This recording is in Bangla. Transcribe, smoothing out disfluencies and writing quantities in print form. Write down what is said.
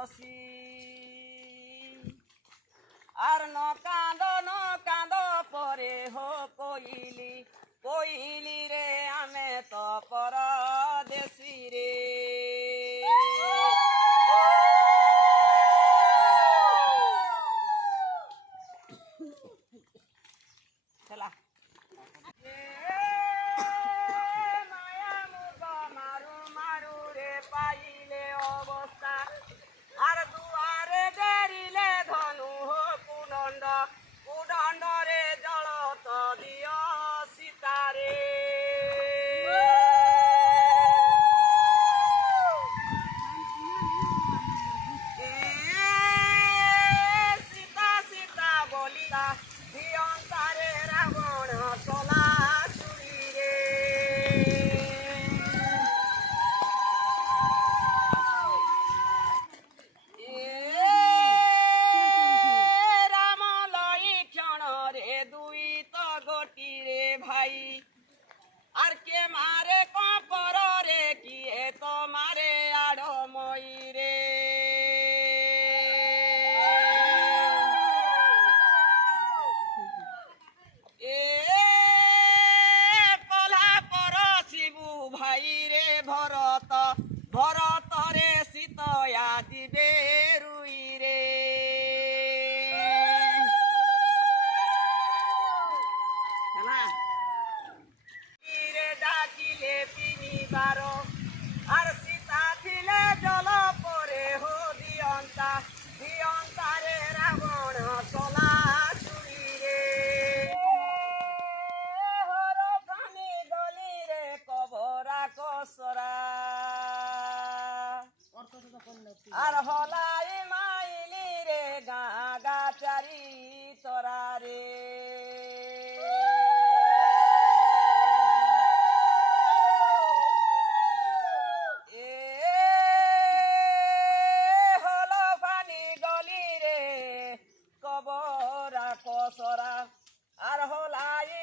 বসি আর ন কাঁদ পরে হো কইলি কইলি রে আমি তো পরদেশী রে চলা মায়া মুখ মারু মারু রে পাইলে অবস্থা আর দুয়ারে দেরিলে ধনু হো কুদণ্ড কুদণ্ডরে জল তো দিও সীতারে সীতা সীতা বলিলা দিয়ন্তারে রাবণ চলা চুরি রে রাম লই ক্ষণরে দুই তো গটি রে ভাই আর কে মারে কপর রে কিয়ে তো মারে আড় মই রে ভাই রে ভরত ভরত রে সীতয়া দিবে রুই রে ডাকিলে পিনিবার আর সীতা ছিলে জল পরে হো দিয়ন্তা দিয়ন্তারে রাবণ চলা চুরি রে হর খানি গলি রে কবরা কসরা আর হলাই মাইলি রে গা গা চারি তরা রে কবরা কসরা আর হলাই